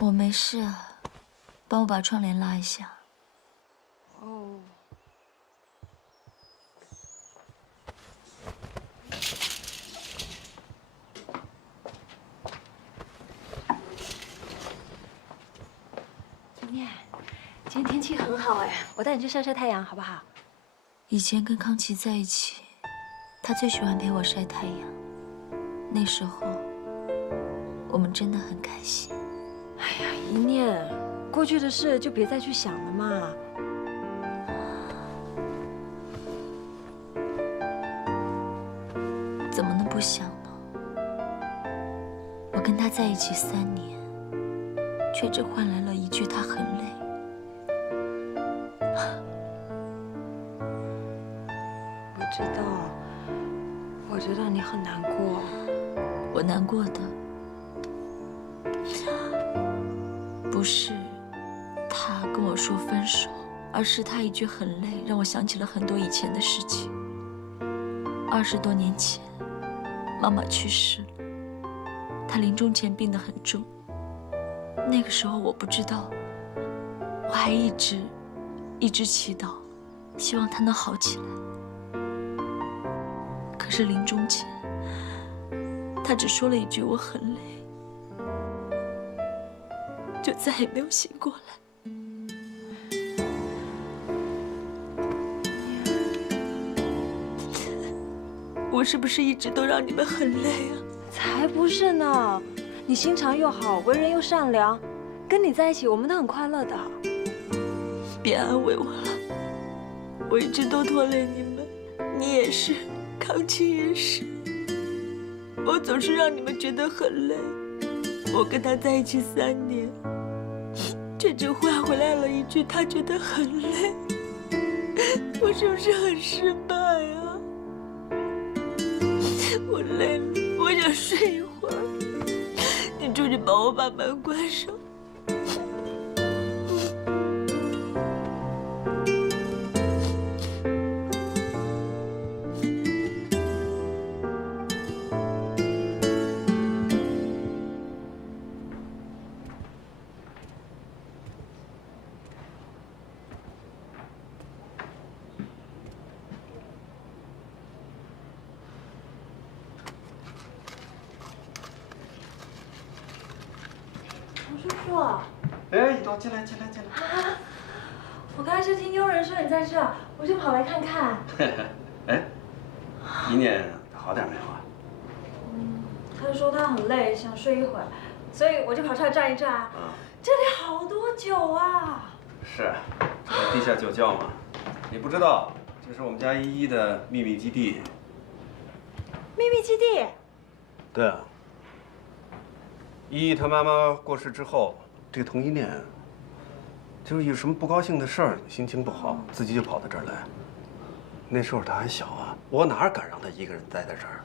我没事啊，帮我把窗帘拉一下。哦。今天天气很好哎，我带你去晒晒太阳好不好？以前跟康琪在一起，他最喜欢陪我晒太阳。那时候，我们真的很开心。哎呀，一念，过去的事就别再去想了嘛。怎么能不想呢？我跟他在一起3年，却只换来了一句他很累。我知道你很难过。我难过的不是他跟我说分手，而是他一句很累，让我想起了很多以前的事情。20多年前，妈妈去世了，她临终前病得很重。那个时候我不知道，我还一直祈祷，希望她能好起来。可是临终前，她只说了一句“我很累”，就再也没有醒过来。我是不是一直都让你们很累啊？才不是呢，你心肠又好，为人又善良，跟你在一起我们都很快乐的。别安慰我了，我一直都拖累你们，你也是，康琪也是。我总是让你们觉得很累。我跟他在一起3年，却只换回来了一句他觉得很累。我是不是很失败啊？我累了，我想睡一会儿。你出去帮我把门关上。叔叔，哎，一刀进来。啊！我刚才是听佣人说你在这儿，我就跑来看看。哎，一念好点没有啊？他说他很累，想睡一会儿，所以我就跑出来转一转。这里好多酒啊！是，这不地下酒窖嘛。你不知道，这是我们家依依的秘密基地。秘密基地？对啊。依依她妈妈过世之后，这个童一念，就是有什么不高兴的事儿，心情不好，自己就跑到这儿来。那时候他还小啊，我哪敢让他一个人待在这儿？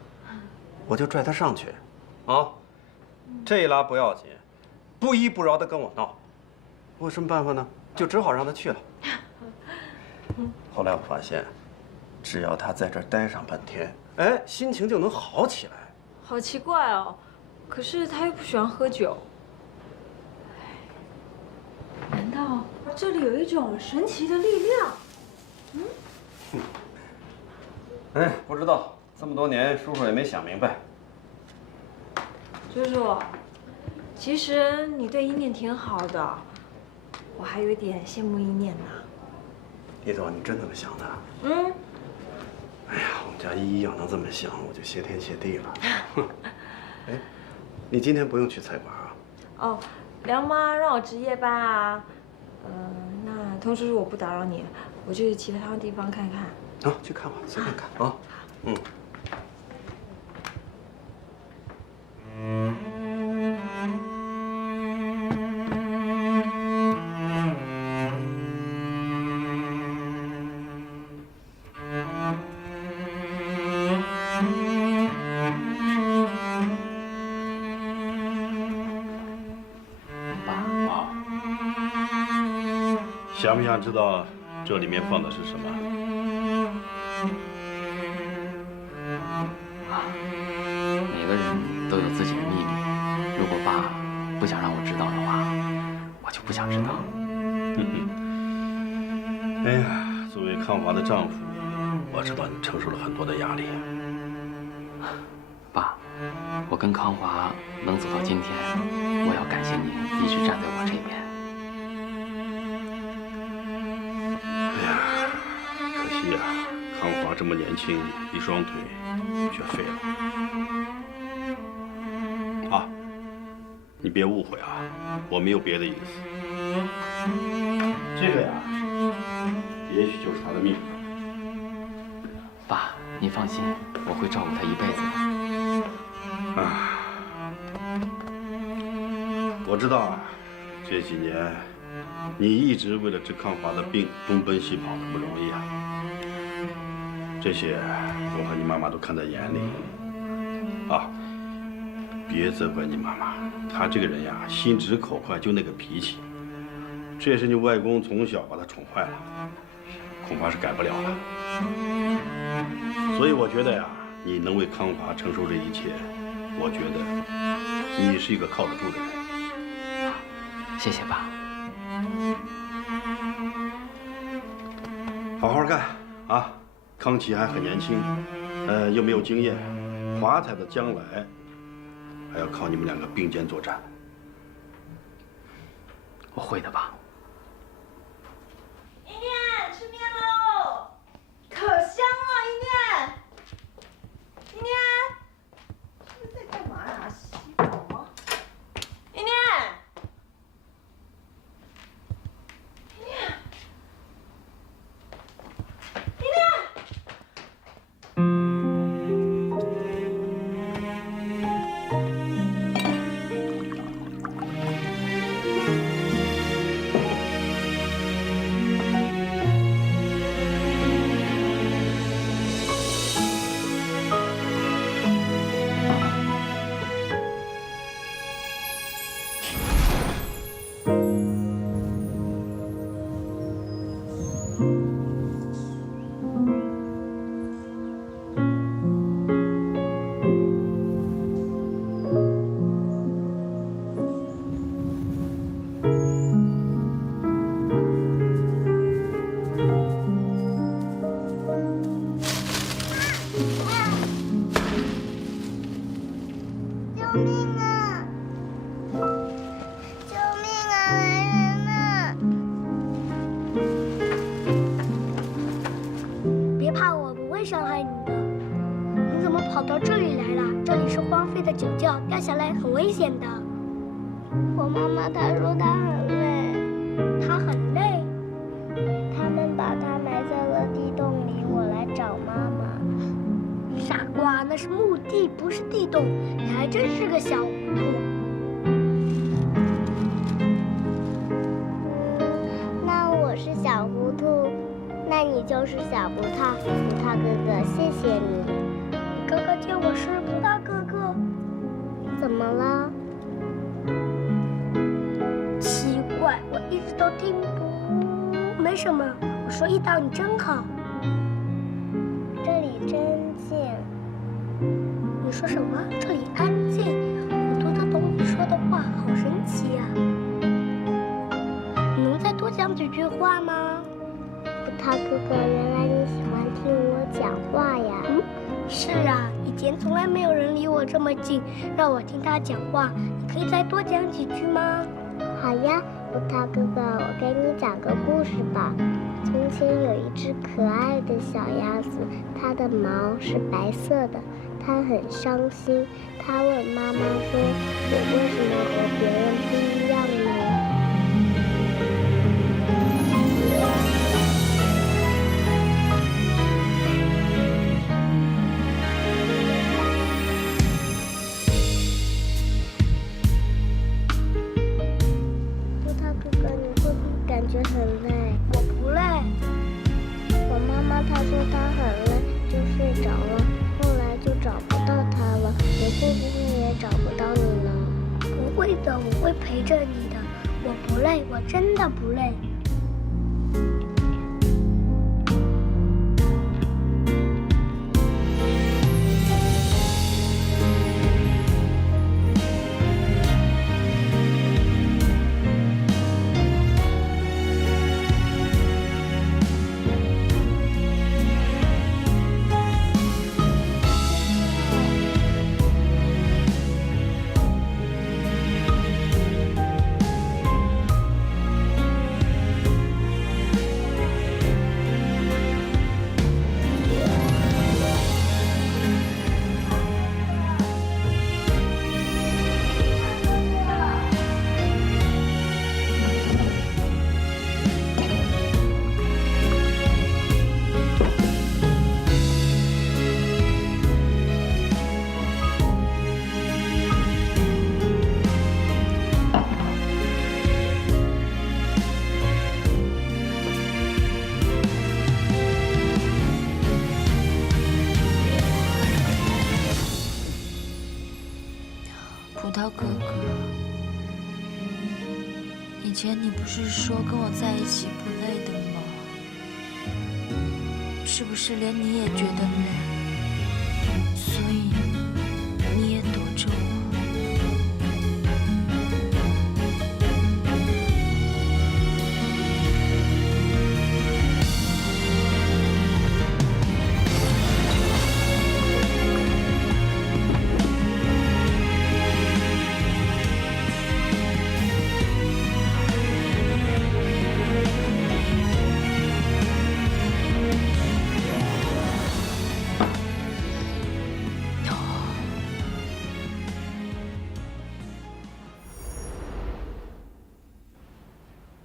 我就拽他上去，啊，这一拉不要紧，不依不饶的跟我闹，我有什么办法呢？就只好让他去了。后来我发现，只要他在这儿待上半天，哎，心情就能好起来。好奇怪哦。可是他又不喜欢喝酒，难道这里有一种神奇的力量？哎，不知道，这么多年，叔叔也没想明白。叔叔，其实你对一念挺好的，我还有一点羡慕一念呢。叶总，你真这么想的？哎呀，我们家依依要能这么想，我就谢天谢地了。哎。你今天不用去菜馆啊？哦，梁妈让我值夜班啊。那童叔叔我不打扰你，我去其他地方看看。啊，去看吧，随便看啊。想不想知道这里面放的是什么？每个人都有自己的秘密，如果爸不想让我知道的话，不想知道。哎呀，作为康华的丈夫，我知道你承受了很多的压力。爸，我跟康华能走到今天，我要感谢您一直站在我这边。哎呀，可惜呀，康华这么年轻，一双腿却废了。啊，你别误会啊，我没有别的意思。这个呀，也许就是他的命。爸，您放心，我会照顾他一辈子的。啊，我知道啊，这几年你一直为了治康华的病东奔西跑的不容易啊。这些我和你妈妈都看在眼里。啊，别责怪你妈妈，她这个人呀，心直口快，就那个脾气。这也是你外公从小把她宠坏了，恐怕是改不了了。所以我觉得呀，你能为康华承受这一切，我觉得你是一个靠得住的人。谢谢爸。好好干啊！康琪还很年轻，又没有经验，华彩的将来还要靠你们两个并肩作战。我会的，爸。一念，吃面喽！可香了，一念。一念，这是在干嘛呀？洗澡吗？一念。一念。一念。救命啊！救命啊！来人呐！别怕，我不会伤害你的。你怎么跑到这里来了？这里是荒废的酒窖，掉下来很危险的。我妈妈她说她很累，她很累。他们把她埋在了地洞里，我来找妈妈。傻瓜，那是墓地，不是地洞。你还真是个小糊涂。那我是小糊涂，那你就是小葡萄。葡萄哥哥，谢谢你。哥哥叫我是葡萄哥哥。怎么了？奇怪，我一直都听不……没什么，我说一道你真好。这里真静。你说什么？这里安静，我都听懂你说的话，好神奇呀！你能再多讲几句话吗？葡萄哥哥，原来你喜欢听我讲话呀？是啊，以前从来没有人离我这么近，让我听他讲话。你可以再多讲几句吗？好呀，葡萄哥哥，我给你讲个故事吧。从前有一只可爱的小鸭子，它的毛是白色的，它很伤心。它问妈妈说：“我为什么和别人不一样呢？”葡萄哥哥，你会不会感觉很累？我不累。我妈妈她说她很累，就睡着了，后来就找不到她了。你会不会也找不到你呢？不会的，我会陪着你的。我不累，我真的不累。葡萄哥哥，以前你不是说跟我在一起不累的吗？是不是连你也觉得累？所以你也躲着我？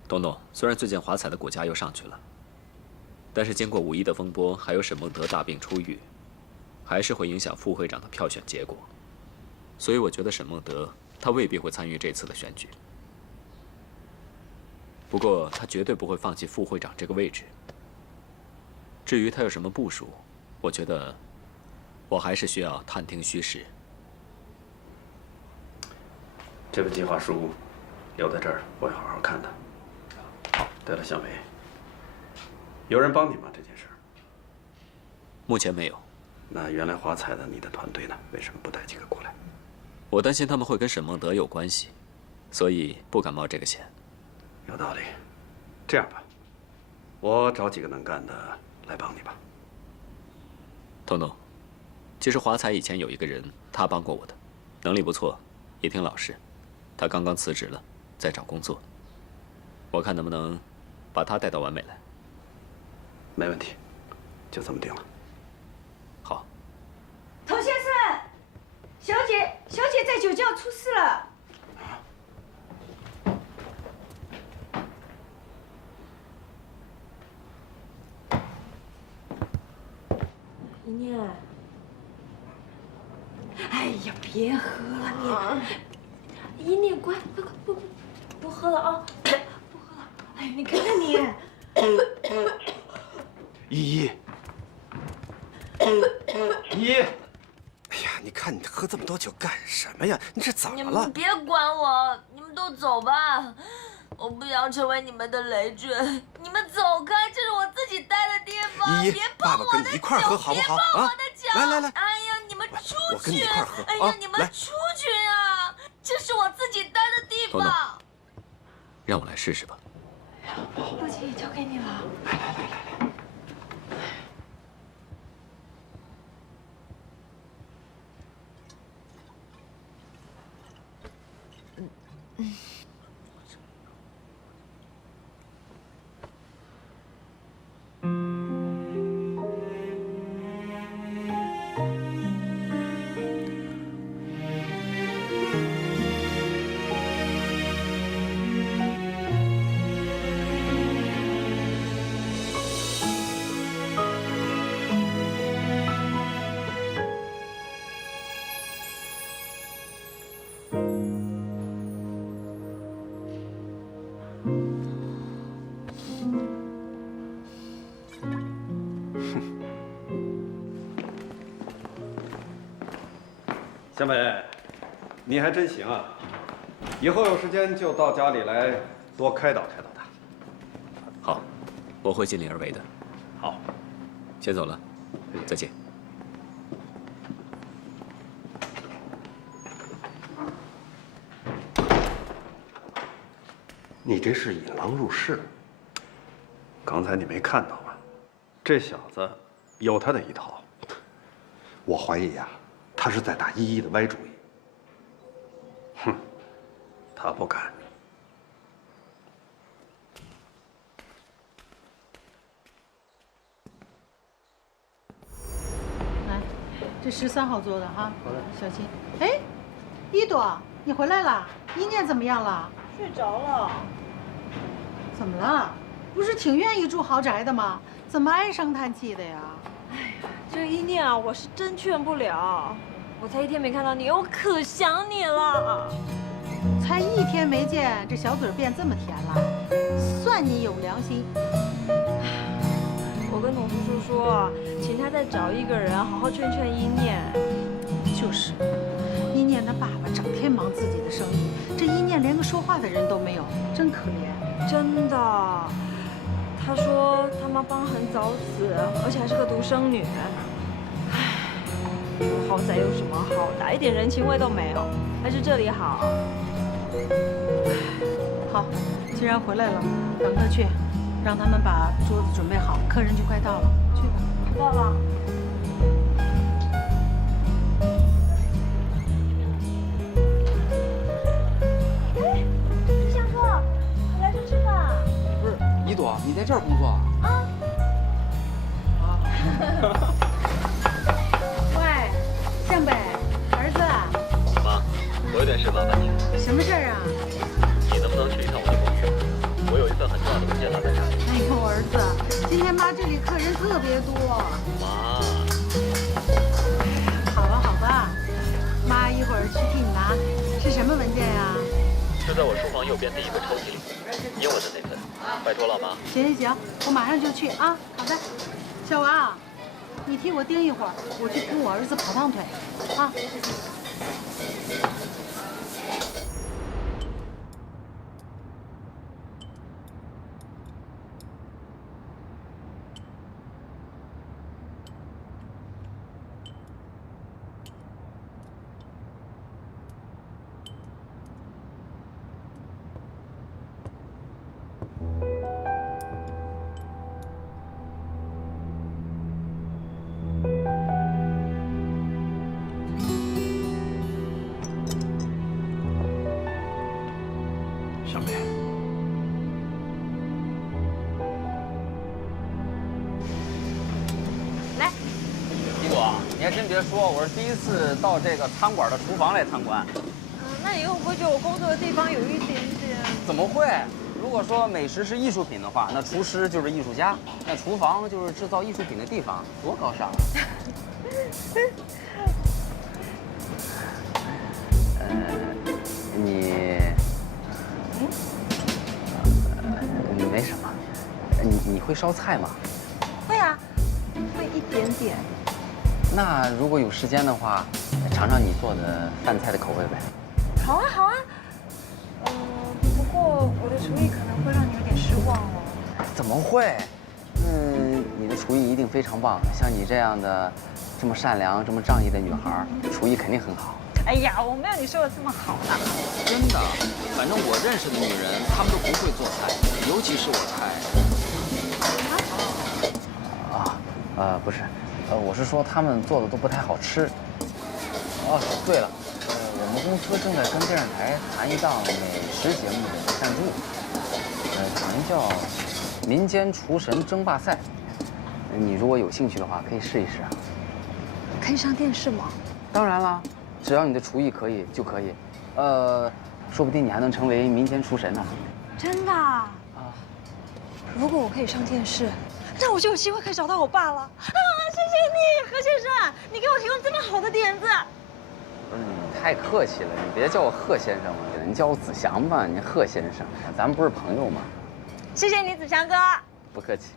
东东，虽然最近华彩的股价又上去了，但是经过5·1的风波，还有沈梦德大病初愈，还是会影响副会长的票选结果。所以我觉得沈梦德他未必会参与这次的选举。不过他绝对不会放弃副会长这个位置。至于他有什么部署，我觉得我还是需要探听虚实。这份计划书留在这儿，我会好好看的。对了，向伟，有人帮你吗？这件事？目前没有。那原来华彩的你的团队呢？为什么不带几个过来？我担心他们会跟沈梦德有关系，所以不敢冒这个险。有道理。这样吧，我找几个能干的来帮你吧。东东，其实华彩以前有一个人，他帮过我的，能力不错，也挺老实。他刚刚辞职了，在找工作。我看能不能把他带到完美来。没问题，就这么定了。好。童先生，小姐在酒窖出事了。一念，哎呀，别喝了你。一念，乖，快不喝了啊，不喝了。哎，你看看你。依依，依依，哎呀，你看你喝这么多酒干什么呀？你这怎你么了？们别管我，你们都走吧。我不想成为你们的累赘，你们走开，这是我自己待的地方。依依，别爸爸跟碰我的你一块儿喝好不好？啊，来来来，哎呀，你们出去！我跟你一块儿喝哎呀啊，来你们出去啊！这是我自己待的地东东方。让我来试试吧。父亲，交给你了。小美，你还真行啊！以后有时间就到家里来多开导开导他。好，我会尽力而为的。好，先走了，再见。你这是引狼入室。刚才你没看到吗？这小子有他的一套。我怀疑呀，他是在打依依的歪主意。哼，他不敢。来，这13号做的哈。好的，小心。哎，一朵，你回来了？一念怎么样了？睡着了。怎么了？不是挺愿意住豪宅的吗？怎么唉声叹气的呀？哎呀，这个一念啊，我是真劝不了。我才1天没看到你，我可想你了。才1天没见，这小嘴变这么甜了，算你有良心。我跟董叔叔说，请他再找一个人，好好劝劝一念。就是，一念他爸爸整天忙自己的生意，这一念连个说话的人都没有，真可怜。真的，他说他妈妈很早死，而且还是个独生女。唉，我豪宅有什么好的？一点人情味都没有，还是这里好。好，既然回来了，赶快去，让他们把桌子准备好，客人就快到了。去吧。到了。哎，志祥哥，我来这吃饭。不是，一朵，你在这儿工作啊？啊。喂，向北，儿子。妈，我有点事麻烦你。什么事儿啊？你能不能去一趟我的公寓？我有一份很重要的文件落在这里。哎呦，儿子，今天妈这里客人特别多。妈，好吧，好吧，妈一会儿去替你拿。是什么文件呀？就在我书房右边第一个抽屉里，英文的那份。拜托了，妈。行行行，我马上就去啊。好的，小王，你替我盯一会儿，我去跟我儿子跑趟腿，啊。小梅，来，一朵，你还真别说，我是第一次到这个餐馆的厨房来参观。那你会不会觉得我工作的地方有一点点？怎么会？如果说美食是艺术品的话，那厨师就是艺术家，那厨房就是制造艺术品的地方，多高尚啊！你没什么，你会烧菜吗？会啊，会一点点。那如果有时间的话，尝尝你做的饭菜的口味呗。好啊，好啊。不过我的厨艺可能会让你有点失望哦。怎么会？你的厨艺一定非常棒。像你这样的，这么善良、这么仗义的女孩，厨艺肯定很好。哎呀，我没有你说的这么好啦。真的，反正我认识的女人，她们都不会做菜，尤其是我菜。不是，我是说她们做的都不太好吃。哦，对了，我们公司正在跟电视台谈一档美食节目的赞助，好像叫《民间厨神争霸赛》。你如果有兴趣的话，可以试一试啊。可以上电视吗？当然啦，只要你的厨艺可以就可以。说不定你还能成为民间厨神呢。真的啊？如果我可以上电视，那我就有机会可以找到我爸了。啊，谢谢你，何先生，你给我提供这么好的点子。你太客气了，你别叫我贺先生了，你叫我子祥吧。你贺先生，咱们不是朋友吗？谢谢你，子祥哥。不客气。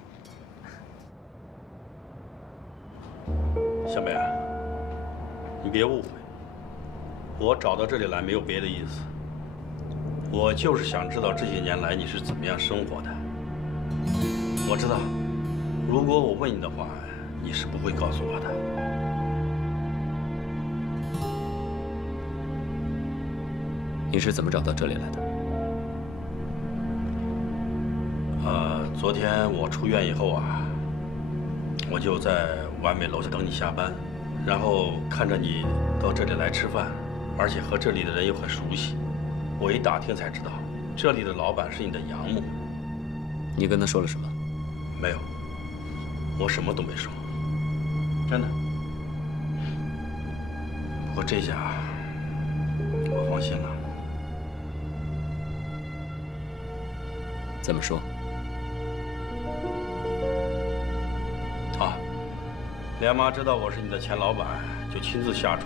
小梅，你别误会，我找到这里来没有别的意思，我就是想知道这些年来你是怎么样生活的。我知道，如果我问你的话，你是不会告诉我的。你是怎么找到这里来的？昨天我出院以后啊，我就在完美楼下等你下班，然后看着你到这里来吃饭，而且和这里的人又很熟悉，我一打听才知道，这里的老板是你的养母。你跟他说了什么？没有，我什么都没说，真的。不过这下我放心了。怎么说？啊，莲妈知道我是你的前老板，就亲自下厨，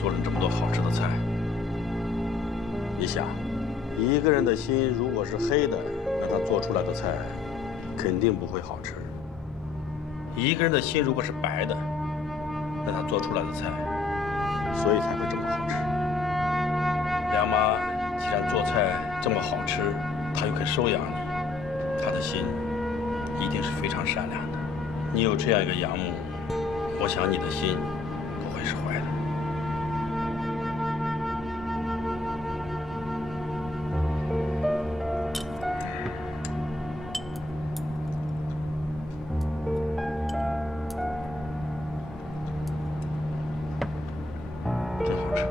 做了这么多好吃的菜。你想，一个人的心如果是黑的，那他做出来的菜肯定不会好吃；一个人的心如果是白的，那他做出来的菜，所以才会这么好吃。妈既然做菜这么好吃，她又肯收养你，她的心一定是非常善良的。你有这样一个养母，我想你的心不会是坏的。真好吃。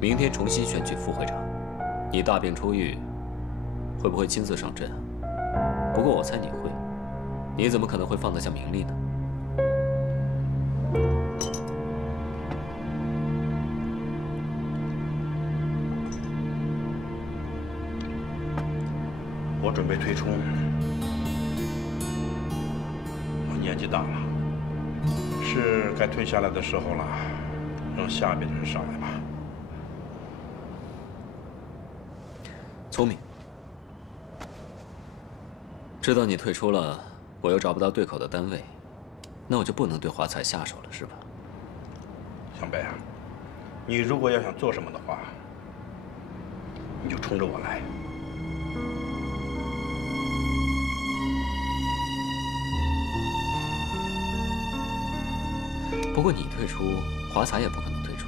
明天重新选举副会长，你大病初愈，会不会亲自上阵？不过我猜你会，你怎么可能会放得下名利呢？我准备退出，我年纪大了，是该退下来的时候了，让下边的人上来吧。聪明。知道你退出了，我又找不到对口的单位，那我就不能对华彩下手了，是吧？向北啊，你如果要想做什么的话，你就冲着我来。不过你退出，华彩也不可能退出。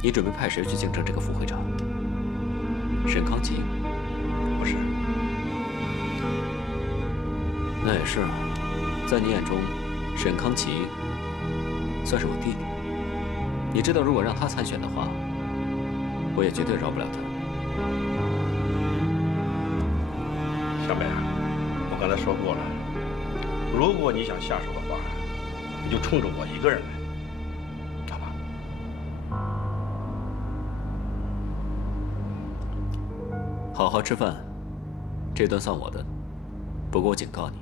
你准备派谁去竞争这个副会长？沈康琪？不是。那也是，在你眼中，沈康琪算是我弟弟。你知道，如果让他参选的话，我也绝对饶不了他。向北啊，我刚才说过了，如果你想下手的话，你就冲着我一个人来。好好吃饭，这顿算我的。不过我警告你，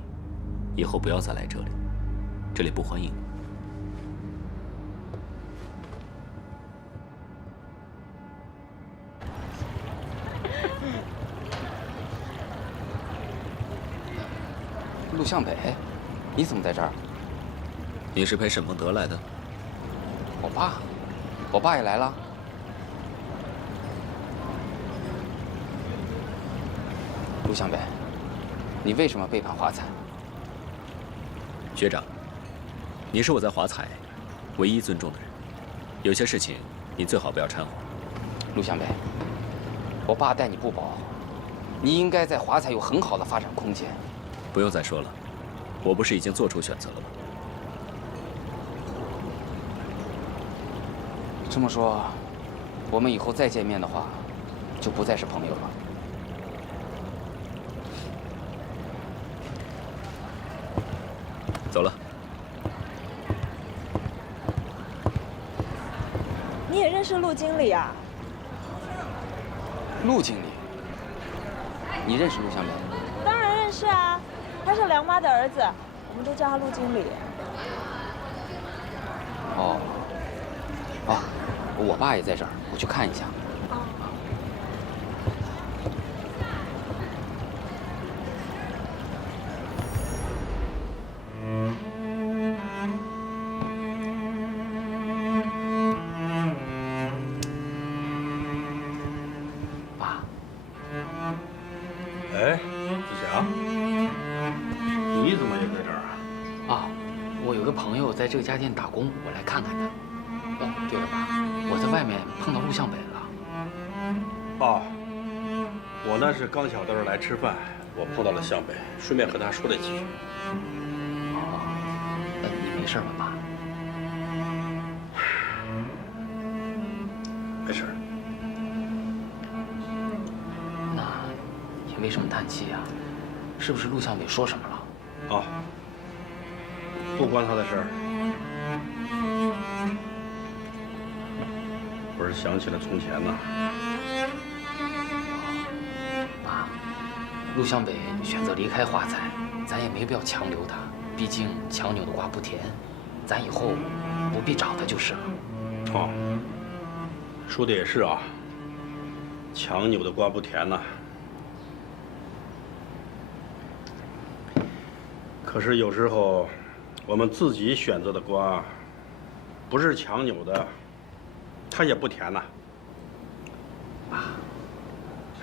以后不要再来这里，这里不欢迎你。陆向北，你怎么在这儿？你是陪沈梦德来的？我爸也来了。陆向北，你为什么背叛华彩？学长，你是我在华彩唯一尊重的人，有些事情你最好不要掺和。陆向北，我爸待你不薄，你应该在华彩有很好的发展空间。不用再说了，我不是已经做出选择了吗？这么说，我们以后再见面的话，就不再是朋友了。走了。你也认识陆经理啊？陆经理，你认识陆向北？当然认识啊，他是梁妈的儿子，我们都叫他陆经理。哦，我爸也在这儿，我去看一下。哎，志祥，你怎么也在这儿啊？啊，我有个朋友在这家店打工，我来看看他。哦，对了，爸，我在外面碰到陆向北了。哦，我呢是刚巧到这儿来吃饭，我碰到了向北，顺便和他说了几句。哦，你没事吧，爸？没事。为什么叹气呀？是不是陆向北说什么了？啊，不关他的事儿。我是想起了从前呢。爸，陆向北选择离开华彩，咱也没必要强留他。毕竟强扭的瓜不甜，咱以后不必找他就是了。哦，说的也是啊。强扭的瓜不甜呐。可是有时候，我们自己选择的瓜，不是强扭的，它也不甜呐。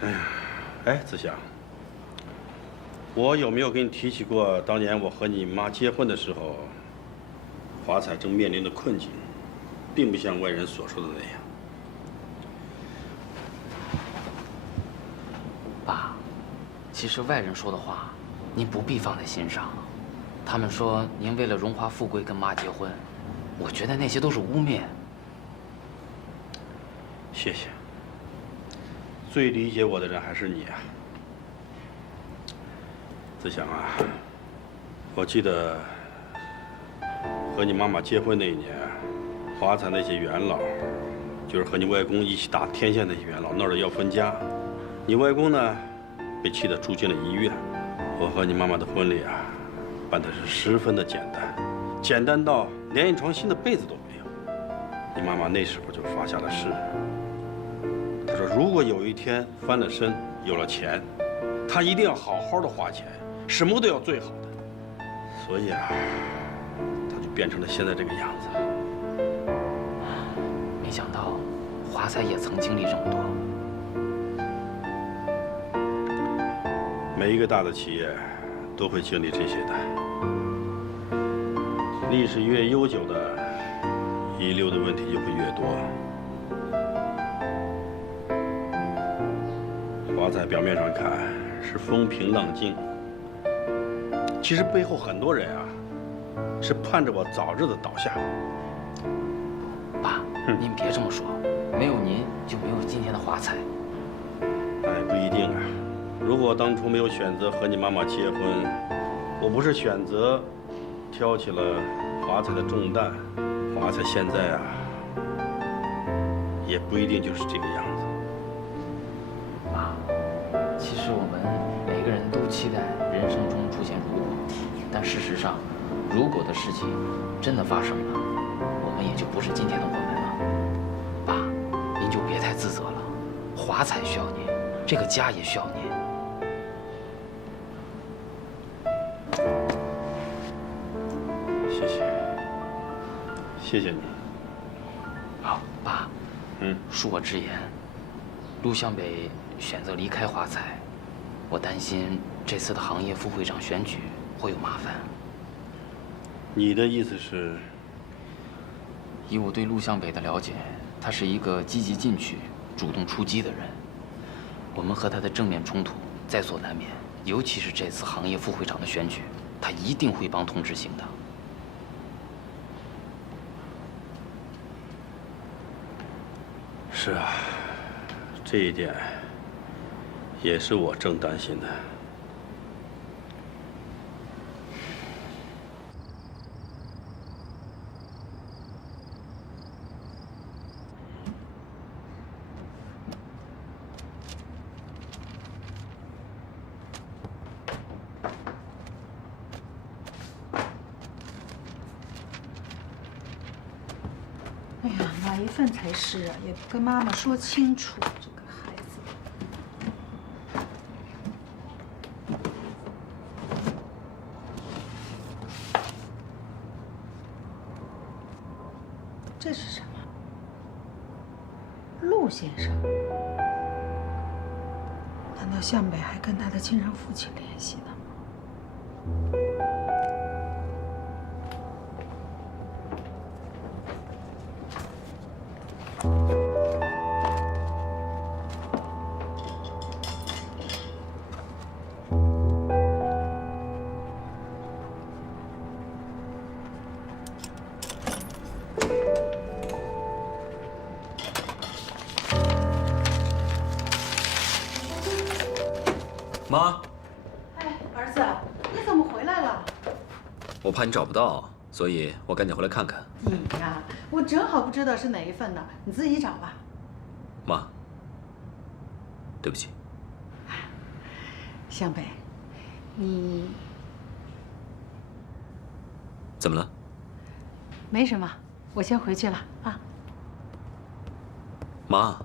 哎呀，哎，子祥，我有没有跟你提起过当年我和你妈结婚的时候，华彩正面临的困境，并不像外人所说的那样。爸，其实外人说的话，您不必放在心上。他们说您为了荣华富贵跟妈结婚，我觉得那些都是污蔑。谢谢。最理解我的人还是你啊，子祥啊。我记得和你妈妈结婚那一年，华彩那些元老，就是和你外公一起打天下那些元老闹着要分家，你外公呢，被气得住进了医院。我和你妈妈的婚礼啊，办的是十分的简单，简单到连一床新的被子都没有。你妈妈那时候就发下了誓，她说如果有一天翻了身有了钱，她一定要好好的花钱，什么都要最好的。所以啊，她就变成了现在这个样子。没想到华彩也曾经历这么多。每一个大的企业都会经历这些的。历史越悠久的，遗留的问题就会越多。华彩表面上看是风平浪静，其实背后很多人啊，是盼着我早日的倒下。爸，您别这么说，没有您就没有今天的华彩。那也不一定啊。如果当初没有选择和你妈妈结婚，我不是选择挑起了华彩的重担，华彩现在啊，也不一定就是这个样子。妈，其实我们每个人都期待人生中出现如果，但事实上，如果的事情真的发生了，我们也就不是今天的我们了。爸，您就别太自责了，华彩需要您，这个家也需要您。谢谢，谢谢你。好，爸，恕我直言，陆向北选择离开华彩，我担心这次的行业副会长选举会有麻烦。你的意思是？以我对陆向北的了解，他是一个积极进取、主动出击的人。我们和他的正面冲突在所难免，尤其是这次行业副会长的选举，他一定会帮同执行的。是啊，这一点也是我正担心的。哎呀，哪一份才是啊？也不跟妈妈说清楚，这个孩子。这是什么？陆先生？难道向北还跟他的亲生父亲联系呢？妈，哎，儿子，你怎么回来了？我怕你找不到，所以我赶紧回来看看。你呀，我正好不知道是哪一份呢，你自己找吧。妈，对不起。向北，你怎么了？没什么，我先回去了啊。妈，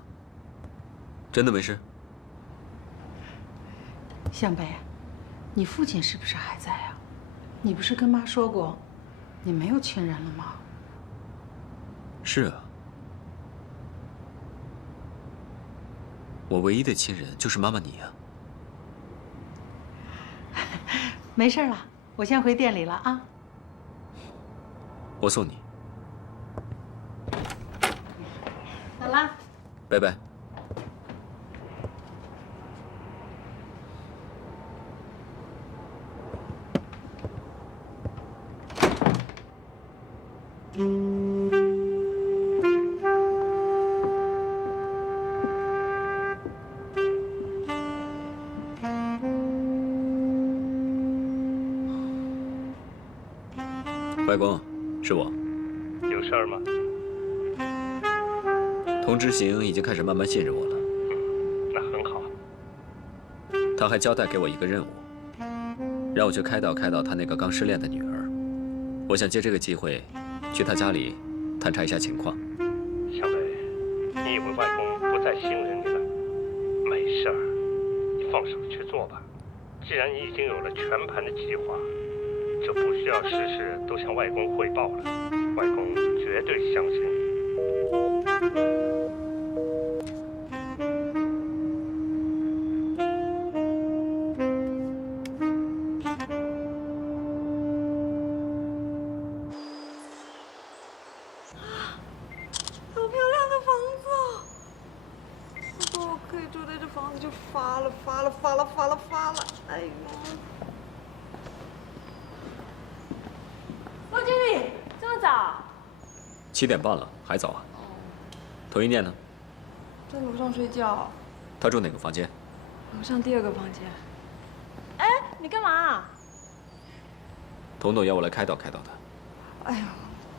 真的没事？向北，你父亲是不是还在啊？你不是跟妈说过，你没有亲人了吗？是啊，我唯一的亲人就是妈妈你呀。没事了，我先回店里了啊。我送你。走啦。拜拜。外公，是我。有事儿吗？童知行已经开始慢慢信任我了。那很好。他还交代给我一个任务，让我去开导他那个刚失恋的女儿。我想借这个机会，去他家里探查一下情况。小北，你以为外公不再信任你了？没事儿，你放手去做吧。既然你已经有了全盘的计划，就不需要事事都向外公汇报了。外公绝对相信你。好漂亮的房子！如果我可以住在这房子，就发了！哎呦！罗经理，这么早7点半了，还早啊？童一念呢？在楼上睡觉。他住哪个房间？楼上第2个房间。哎，你干嘛？童董要我来开导他。哎呦，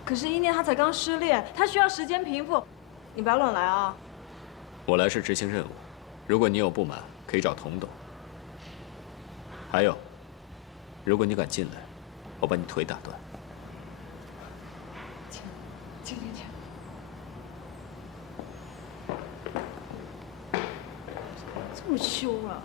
可是一念他才刚失恋，他需要时间平复，你不要乱来啊！我来是执行任务，如果你有不满，可以找童董。还有，如果你敢进来，我把你腿打断。请。这么凶啊！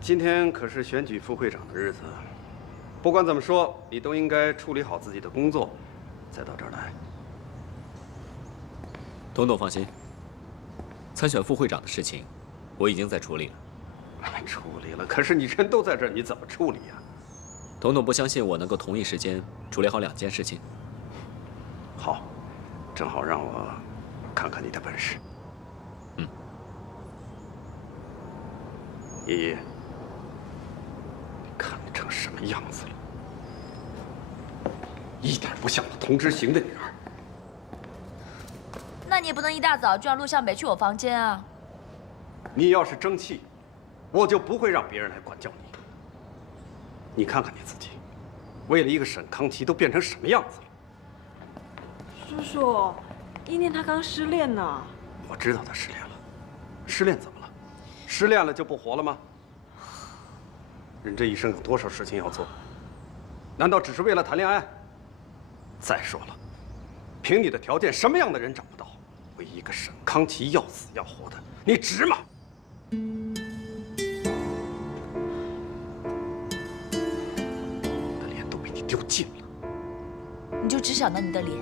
今天可是选举副会长的日子，不管怎么说，你都应该处理好自己的工作，再到这儿来。董董放心，参选副会长的事情，我已经在处理了。处理了，可是你人都在这儿，你怎么处理呀？董董不相信我能够同一时间处理好2件事情。好，正好让我看看你的本事。嗯。依依，你看你成什么样子了？一点不像我童知行的女儿。那你也不能一大早就让陆向北去我房间啊！你要是争气，我就不会让别人来管教你。你看看你自己，为了一个沈康琪都变成什么样子了？叔叔，一念她刚失恋呢。我知道她失恋了，失恋怎么了？失恋了就不活了吗？人这一生有多少事情要做？难道只是为了谈恋爱？再说了，凭你的条件，什么样的人找不到？为一个沈康琪要死要活的，你值吗？我的脸都被你丢尽了。你就只想到你的脸，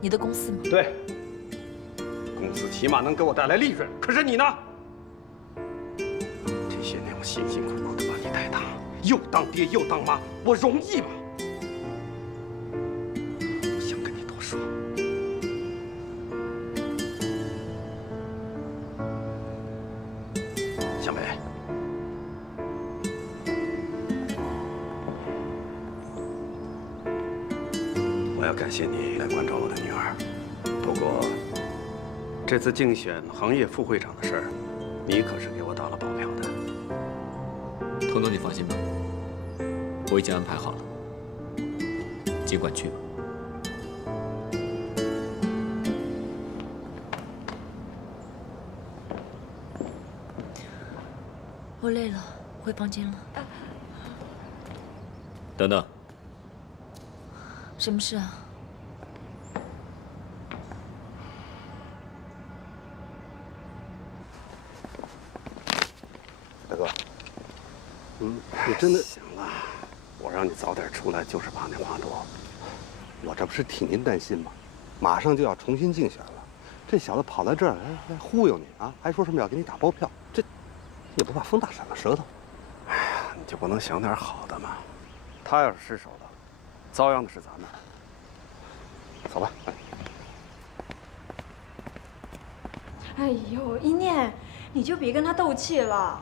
你的公司吗？对，公司起码能给我带来利润，可是你呢？这些年我辛辛苦苦的把你带大，又当爹又当妈，我容易吗？不想跟你多说。小梅，我要感谢你来关照我的女儿。不过，这次竞选行业副会长的事儿，你可是给我打了保票的。彤彤，你放心吧，我已经安排好了，尽管去吧。我累了，回房间了。等等，什么事啊？大哥，你真的行了？我让你早点出来，就是怕那话多。我这不是替您担心吗？马上就要重新竞选了，这小子跑来这儿来忽悠你啊，还说什么要给你打包票，这也不怕风大闪了舌头。哎呀，你就不能想点好的吗？他要是失手了，遭殃的是咱们。走吧。哎呦，一念，你就别跟他斗气了。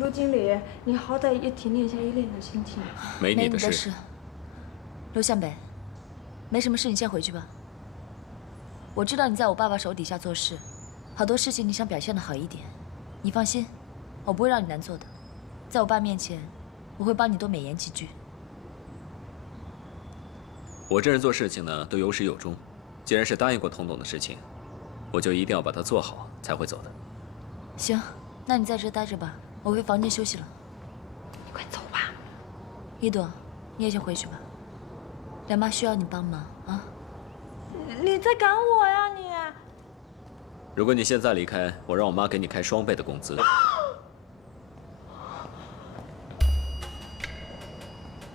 陆经理，你好歹也体谅一下依恋的心情。没你的事。刘向北，没什么事，你先回去吧。我知道你在我爸爸手底下做事，好多事情你想表现得好一点。你放心，我不会让你难做的。在我爸面前，我会帮你多美言几句。我这人做事情呢，都有始有终。既然是答应过童董的事情，我就一定要把它做好，才会走的。行，那你在这待着吧，我回房间休息了。你快走吧。一朵，你也先回去吧。梁妈需要你帮忙啊。你在赶我呀你？如果你现在离开，我让我妈给你开双倍的工资。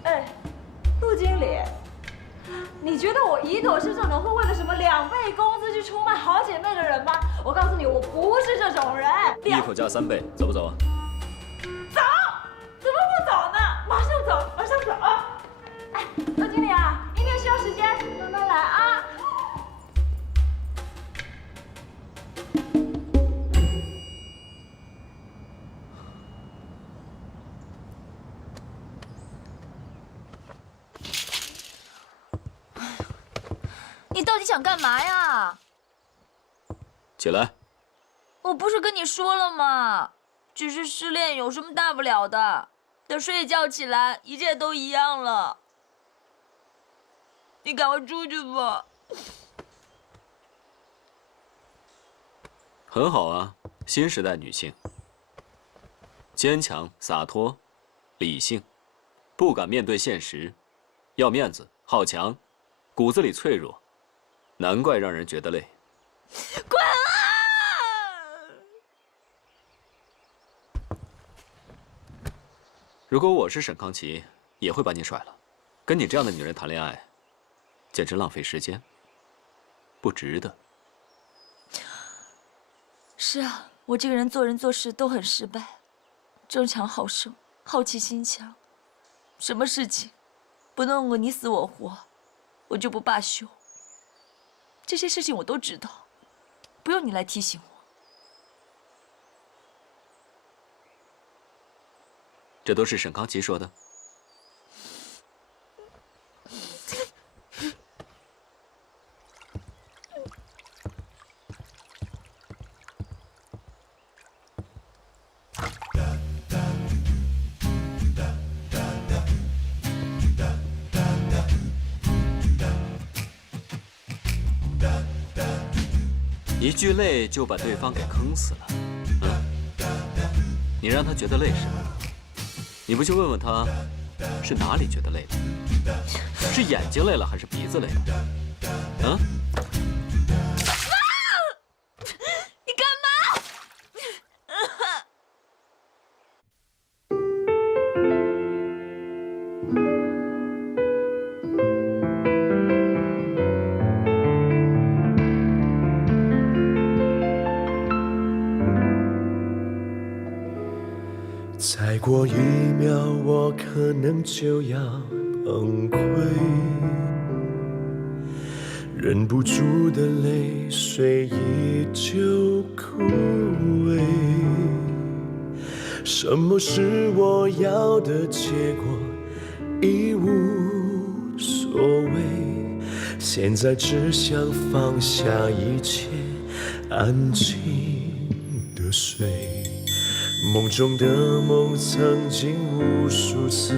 哎，陆经理，你觉得我一朵是这种会为了什么2倍工资去出卖好姐妹的人吗？我告诉你，我不是这种人。一口价3倍，走不走啊？走，怎么不走呢？马上走，马上走。哎，陆经理啊，一念需要时间，慢慢来啊。你到底想干嘛呀？起来。我不是跟你说了吗？只是失恋有什么大不了的？等睡一觉起来，一切都一样了。你赶快出去吧。很好啊，新时代女性，坚强、洒脱、理性，不敢面对现实，要面子、好强，骨子里脆弱，难怪让人觉得累。滚啊！如果我是沈康琪，也会把你甩了。跟你这样的女人谈恋爱，简直浪费时间，不值得。是啊，我这个人做人做事都很失败，争强好胜，好奇心强，什么事情不弄个你死我活，我就不罢休。这些事情我都知道，不用你来提醒我。这都是沈康琪说的。一句累就把对方给坑死了。你让他觉得累是吧？你不去问问他，是哪里觉得累了？是眼睛累了还是鼻子累了？啊？你干嘛？再过1秒，我可能就要崩溃，忍不住的泪水依旧枯萎。什么是我要的结果，已无所谓。现在只想放下一切，安静的睡。梦中的梦曾经无数次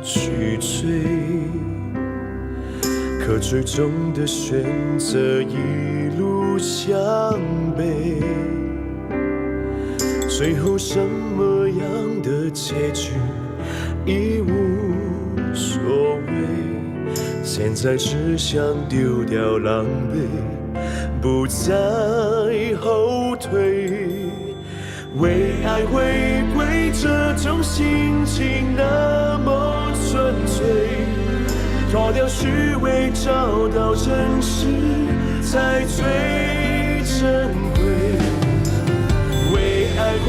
去追，可最终的选择一路向北。最后什么样的结局已无所谓，现在只想丢掉狼狈，不再后退。为爱回归这种心情那么纯粹，脱掉虚伪，找到真实才最珍贵。为爱回